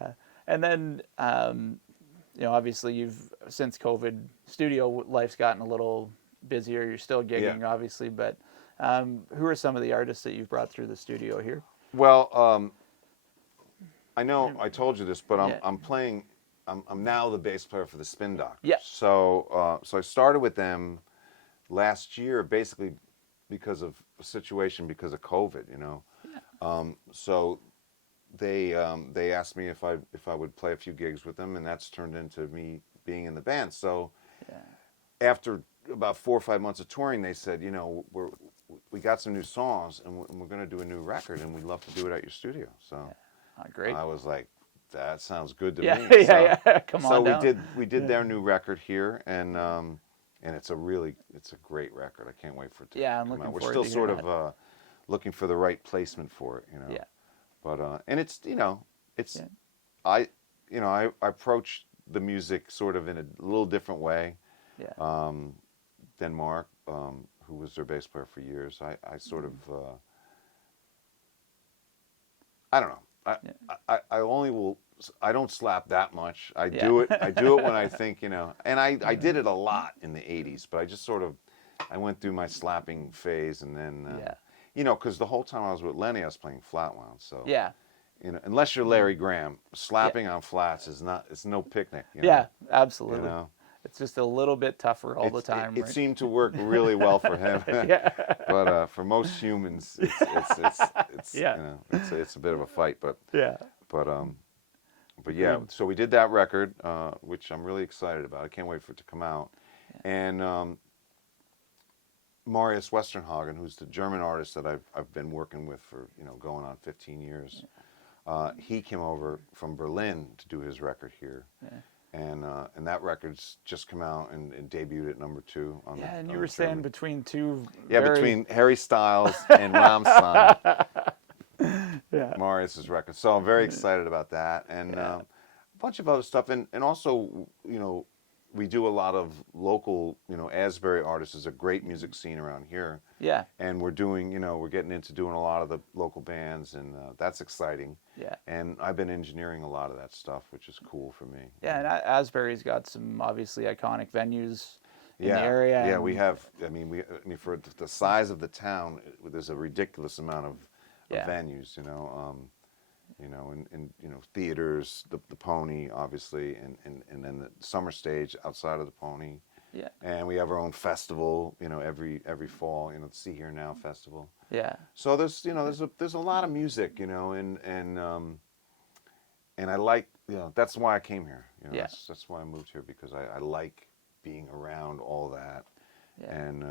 Yeah. And then obviously you've since COVID, studio life's gotten a little busier. You're still gigging, obviously, but who are some of the artists that you've brought through the studio here? Well, I know I told you this, but I'm playing. I'm now the bass player for the Spin Doctors. Yeah. So I started with them last year, basically because of a situation because of COVID. Yeah. So they asked me if I would play a few gigs with them, and that's turned into me being in the band. So after about 4 or 5 months of touring, they said, we got some new songs, and we're going to do a new record, and we'd love to do it at your studio. So Great. I was like, that sounds good to me. Yeah. Come on down. So we did their new record here, and it's a great record. I can't wait for it to I'm come looking out. We're forward still to sort hearing of looking for the right placement for it, Yeah. But and it's I approach the music sort of in a little different way. Yeah. Than Mark, who was their bass player for years. I sort of I don't know. I don't slap that much. I do it when I think, and I did it a lot in the 80s, but I just sort of I went through my slapping phase, and then because the whole time I was with Lenny, I was playing flat wound. So unless you're Larry Graham, slapping on flats it's no picnic. Yeah, absolutely. It's just a little bit tougher all the time. It seemed to work really well for him. But for most humans, it's a bit of a fight. But yeah. So we did that record, which I'm really excited about. I can't wait for it to come out. Yeah. And Marius Westernhagen, who's the German artist that I've been working with for going on 15 years, he came over from Berlin to do his record here. Yeah. And that record's just come out and debuted at number 2 on the. And you were saying between two. Yeah, between Harry Styles and Rammstein. Marius's record. So I'm very excited about that, and a bunch of other stuff, and also we do a lot of local, Asbury artists. Is a great music scene around here. Yeah. And we're doing, we're getting into doing a lot of the local bands, and that's exciting. Yeah. And I've been engineering a lot of that stuff, which is cool for me. Yeah, and Asbury's got some obviously iconic venues in the area. Yeah, we have. I mean, for the size of the town, there's a ridiculous amount of venues. And theaters, the Pony, obviously, and then the summer stage outside of the Pony. Yeah. And we have our own festival, every fall, the See Here Now festival. Yeah. So there's a lot of music, and I like, that's why I came here. That's why I moved here, because I like being around all that. Yeah. And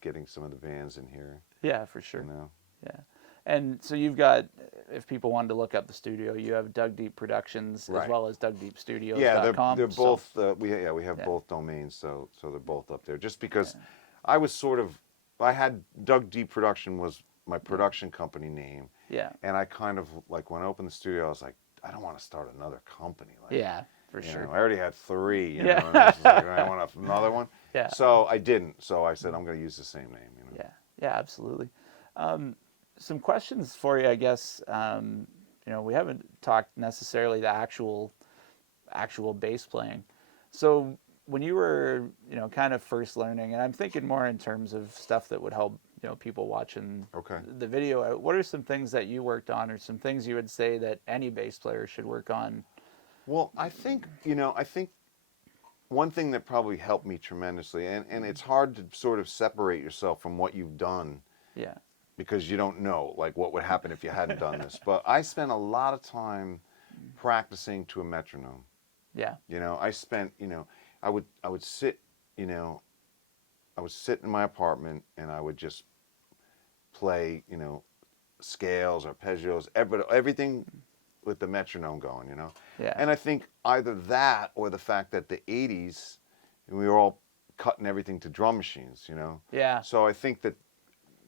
getting some of the bands in here. Yeah, for sure. Yeah. And so you've got, if people wanted to look up the studio, you have Dug Deep Productions as well as DugDeepStudios.com. Yeah, they're both. We have both domains, so they're both up there. Just because I was I had Dug Deep Production was my production company name. Yeah. And I kind of when I opened the studio, I was like, I don't want to start another company. For sure. I already had 3. And I was like, I want another one. Yeah. So I didn't. So I said I'm going to use the same name. Yeah. Yeah. Absolutely. Some questions for you, I guess. We haven't talked necessarily the actual bass playing. So when you were, kind of first learning, and I'm thinking more in terms of stuff that would help, people watching the video. What are some things that you worked on, or some things you would say that any bass player should work on? Well, I think one thing that probably helped me tremendously, and it's hard to sort of separate yourself from what you've done. Yeah. Because you don't know, what would happen if you hadn't done this. But I spent a lot of time practicing to a metronome. Yeah. I spent, I would sit, I would sit in my apartment, and I would just play, scales, arpeggios, everything with the metronome going, Yeah. And I think either that or the fact that the 80s, we were all cutting everything to drum machines, Yeah. So I think that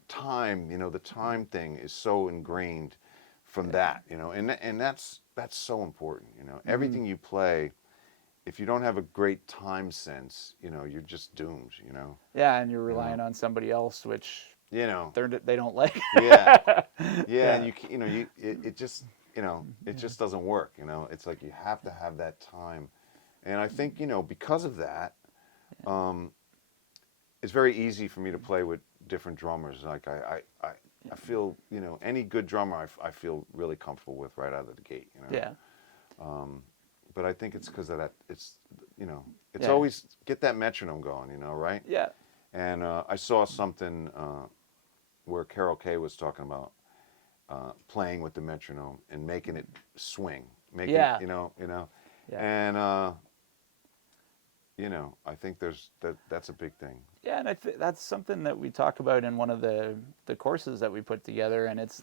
time, the time thing is so ingrained from that, and that's so important, Everything you play, if you don't have a great time sense, you're just doomed, Yeah, and you're relying on somebody else, which they don't like. Yeah. And it just it just doesn't work. It's like you have to have that time, and I think because of that, it's very easy for me to play with different drummers. Like I feel any good drummer I feel really comfortable with right out of the gate. Yeah. But I think it's because of that. It's it's always get that metronome going. Right? Yeah. And I saw something where Carol Kay was talking about playing with the metronome and making it swing, making it, Yeah. and I think that's a big thing. Yeah, and that's something that we talk about in one of the courses that we put together, and it's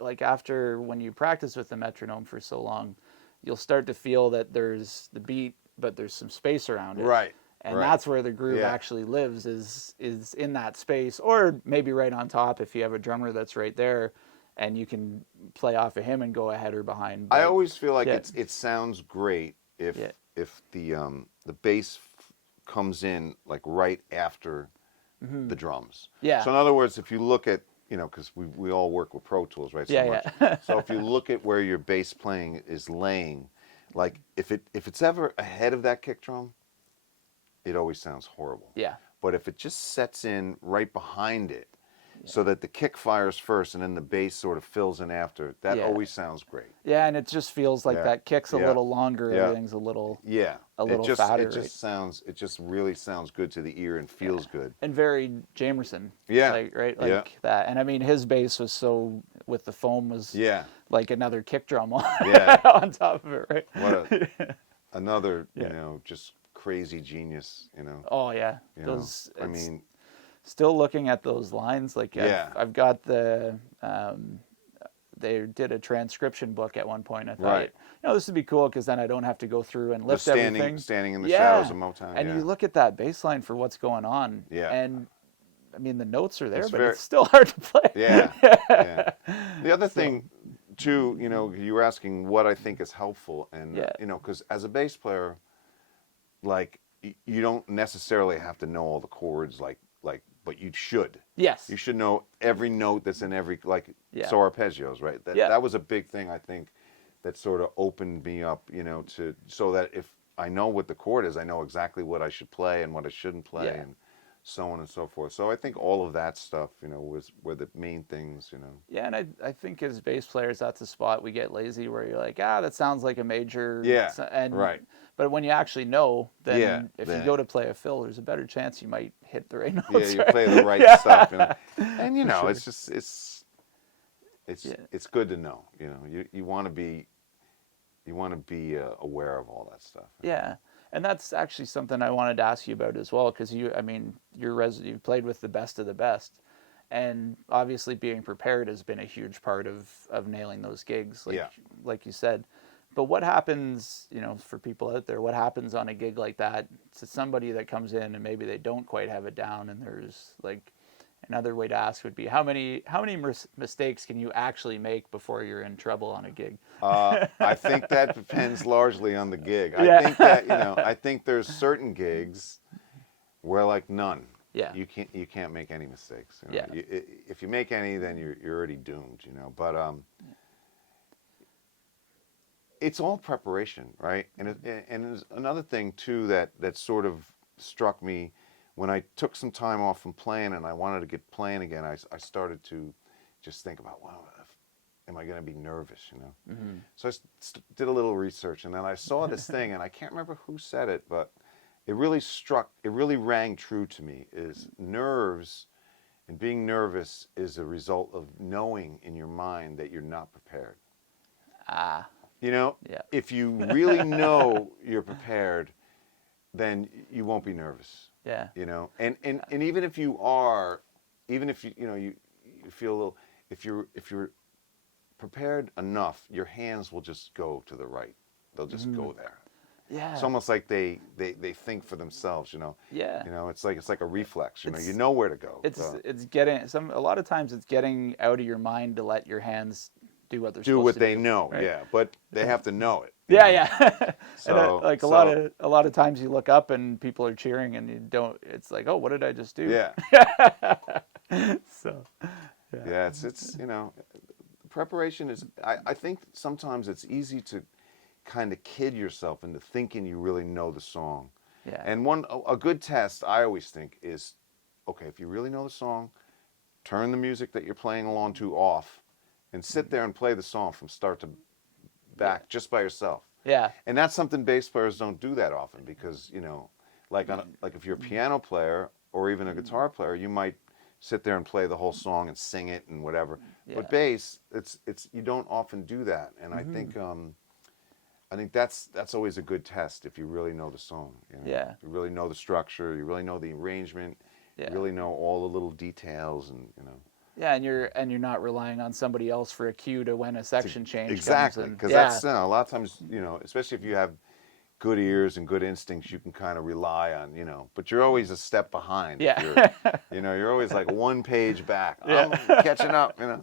like after when you practice with the metronome for so long, you'll start to feel that there's the beat, but there's some space around it. Right. And that's where the groove actually lives, is in that space, or maybe right on top if you have a drummer that's right there, and you can play off of him and go ahead or behind. But, I always feel like it sounds great if the bass comes in like right after the drums. Yeah. So in other words, if you look at because we all work with Pro Tools, right? So much. So if you look at where your bass playing is laying, like if it's ever ahead of that kick drum, it always sounds horrible. Yeah. But if it just sets in right behind it, so that the kick fires first and then the bass sort of fills in after, that always sounds great. Yeah, and it just feels like that kick's a little longer, everything's a little fatter. It just really sounds good to the ear and feels good. And very Jamerson. Yeah. Like that. And I mean, his bass was so, with the foam, was like another kick drum on, on top of it, right? What another, just crazy genius, Oh, yeah. I mean, still looking at those lines, like I've got the they did a transcription book at one point. I thought, this would be cool because then I don't have to go through and lift everything. Standing in the shadows of Motown. And you look at that bass line for what's going on. Yeah. And I mean, the notes are there, but it's still hard to play. Yeah. The other thing, too, you were asking what I think is helpful, and because as a bass player, like you don't necessarily have to know all the chords, but you should. Yes. You should know every note that's in every, so arpeggios, right? That was a big thing, I think, that sort of opened me up, so that if I know what the chord is, I know exactly what I should play and what I shouldn't play, and so on and so forth. So I think all of that stuff, were the main things, Yeah, and I think as bass players, that's a spot we get lazy where you're like, that sounds like a major. Yeah, and, right. But when you actually know, then if you go to play a fill, there's a better chance you might hit the right notes. Yeah, you play the right stuff. And, it's just, it's good to know, you want to be aware of all that stuff. Yeah. And that's actually something I wanted to ask you about as well, because you played with the best of the best, and obviously being prepared has been a huge part of nailing those gigs, like you said. But what happens, for people out there, what happens on a gig like that to somebody that comes in and maybe they don't quite have it down, and there's another way to ask would be how many mistakes can you actually make before you're in trouble on a gig? I think that depends largely on the gig. I think that I think there's certain gigs where none. Yeah. You can't make any mistakes. If you make any, then you're already doomed. But it's all preparation, right? And there's another thing too that sort of struck me. When I took some time off from playing and I wanted to get playing again, I started to just think about, am I going to be nervous, Mm-hmm. So I did a little research, and then I saw this thing, and I can't remember who said it, but it really rang true to me, is nerves and being nervous is a result of knowing in your mind that you're not prepared. If you really know you're prepared, then you won't be nervous. Yeah. And even if you are, even if you feel a little. If you're prepared enough, your hands will just go to the right. They'll just go there. Yeah. It's almost like they think for themselves, Yeah. It's like a reflex, you know where to go. It's getting a lot of times it's getting out of your mind to let your hands do what they're supposed to do. Do what they know, right? yeah, but they have to know it. Yeah. So, and a lot of times you look up and people are cheering and you don't. It's like, oh, what did I just do? Yeah. So. Yeah, it's preparation is. I think sometimes it's easy to kind of kid yourself into thinking you really know the song. Yeah. And a good test I always think is, okay, if you really know the song, turn the music that you're playing along to off, and sit there and play the song from start to back just by yourself. Yeah. And that's something bass players don't do that often because like if you're a piano player or even a guitar player, you might sit there and play the whole song and sing it and whatever. Yeah. But bass, it's you don't often do that, and I think that's always a good test if you really know the song. Yeah. You really know the structure, you really know the arrangement, you really know all the little details, and Yeah, and you're not relying on somebody else for a cue to when a section change exactly comes. because that's a lot of times especially if you have good ears and good instincts, you can kind of rely on but you're always a step behind. Yeah. You're always like one page back. Yeah. I'm catching up. Yeah.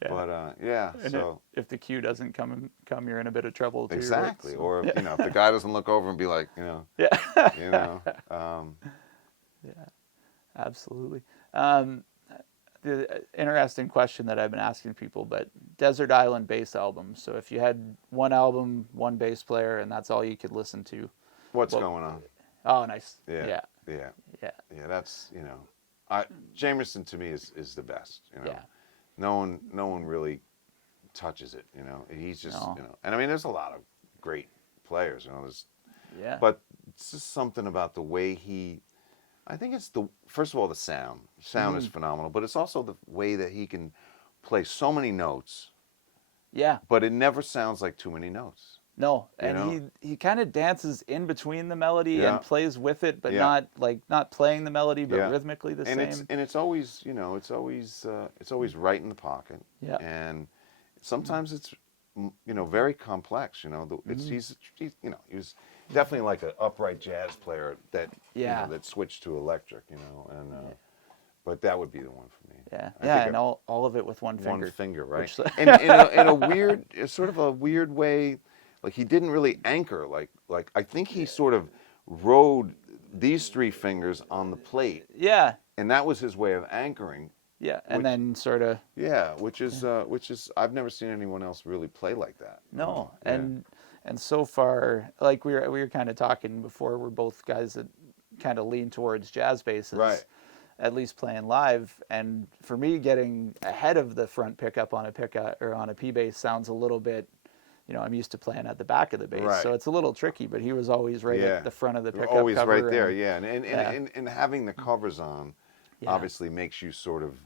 But And so if the cue doesn't come, you're in a bit of trouble too. exactly. Right? So, Or if the guy doesn't look over and be like yeah. Yeah. Absolutely. The interesting question that I've been asking people, but Desert Island bass albums. So if you had one album, one bass player, and that's all you could listen to. What's going on? Oh, nice. Yeah. That's Jamerson to me is the best. Yeah. No one really touches it. He's just and I mean there's a lot of great players. Yeah. But it's just something about the way he. I think it's first of all the sound. Sound is phenomenal, but it's also the way that he can play so many notes. Yeah. But it never sounds like too many notes. No, and he kind of dances in between the melody and plays with it, but not playing the melody, but rhythmically the same. It's always it's always right in the pocket. Yeah. And sometimes it's very complex. He's he was definitely like an upright jazz player that that switched to electric. But that would be the one for me. Yeah, and all of it with one finger. One finger, right? Which, and in a weird, sort of a weird way, like he didn't really anchor. Like I think he sort of rode these three fingers on the plate. Yeah. And that was his way of anchoring. Yeah, and then sort of. Yeah, which is I've never seen anyone else really play like that. No, and so far, like we were kind of talking before, we're both guys that kind of lean towards jazz basses. Right. At least playing live, and for me, getting ahead of the front pickup on a pickup or on a P bass sounds a little bit. I'm used to playing at the back of the bass, so it's a little tricky. But he was always right at the front of the pickup. Always cover right there, and having the covers on, Yeah. obviously makes you sort of,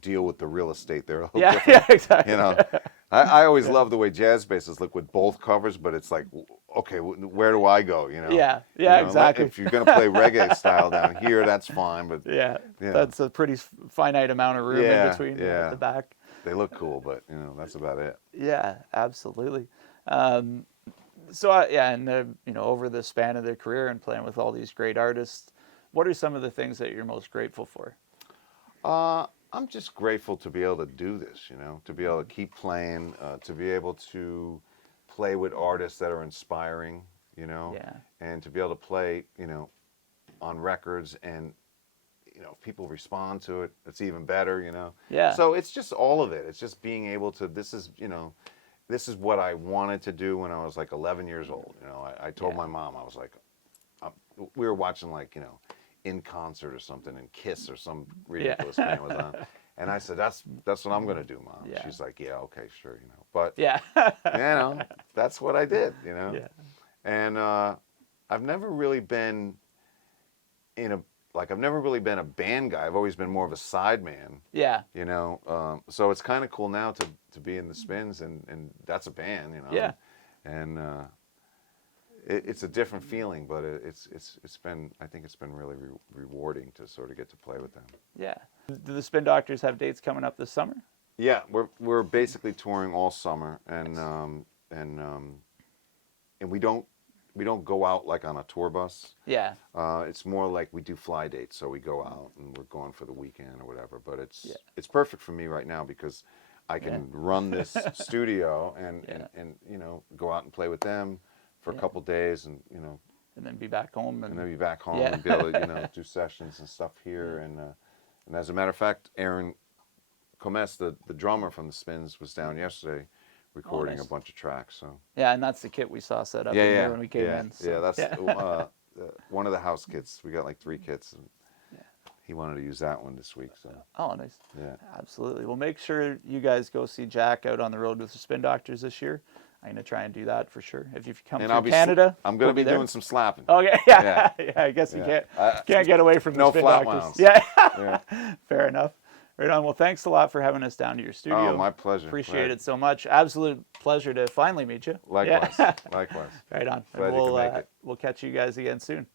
deal with the real estate there a little Yeah, different. yeah, exactly. I always love the way jazz basses look with both covers, but it's like, okay, where do I go? Yeah, exactly. If you're going to play reggae style down here, that's fine, but that's a pretty finite amount of room in between at the back. They look cool, but that's about it. Yeah, absolutely. Over the span of their career and playing with all these great artists, what are some of the things that you're most grateful for? I'm just grateful to be able to do this, to be able to keep playing, to be able to play with artists that are inspiring, and to be able to play, on records and, if people respond to it, it's even better, Yeah. So it's just all of it. It's just being able to, this is what I wanted to do when I was like 11 years old. I told my mom, I was like, we were watching like, In Concert or something, and Kiss or some ridiculous thing was on. And I said, that's what I'm going to do, Mom. Yeah. She's like, yeah, okay, sure, But, Yeah. that's what I did, Yeah. And I've never really been I've never really been a band guy. I've always been more of a sideman. Yeah. So it's kind of cool now to be in the Spins, and that's a band, Yeah. And it's a different feeling, but it's been, I think it's been really rewarding to sort of get to play with them. Yeah. Do the Spin Doctors have dates coming up this summer? Yeah, we're basically touring all summer, and we don't go out like on a tour bus. Yeah. It's more like we do fly dates, so we go out and we're going for the weekend or whatever. But it's perfect for me right now because I can run this studio and you know, go out and play with them for a couple days, and you know, and then be back home and then be back home and be able to, you know, do sessions and stuff here. And as a matter of fact, Aaron Comes, the drummer from the Spins, was down yesterday recording a bunch of tracks. So and that's the kit we saw set up in here when we came in. So. Yeah, that's one of the house kits. We got like 3 kits. And he wanted to use that one this week. So nice. Yeah, absolutely. Well, make sure you guys go see Jack out on the road with the Spin Doctors this year. I'm gonna try and do that for sure. If you come to Canada, I'm gonna be doing some slapping. Okay, yeah. I guess you can't get away from the Spin Doctors. Wounds. Yeah, fair enough. Right on. Well, thanks a lot for having us down to your studio. Oh, my pleasure. Appreciate it so much. Absolute pleasure to finally meet you. Likewise. Likewise. Right on. Glad And you could make it. we'll catch you guys again soon.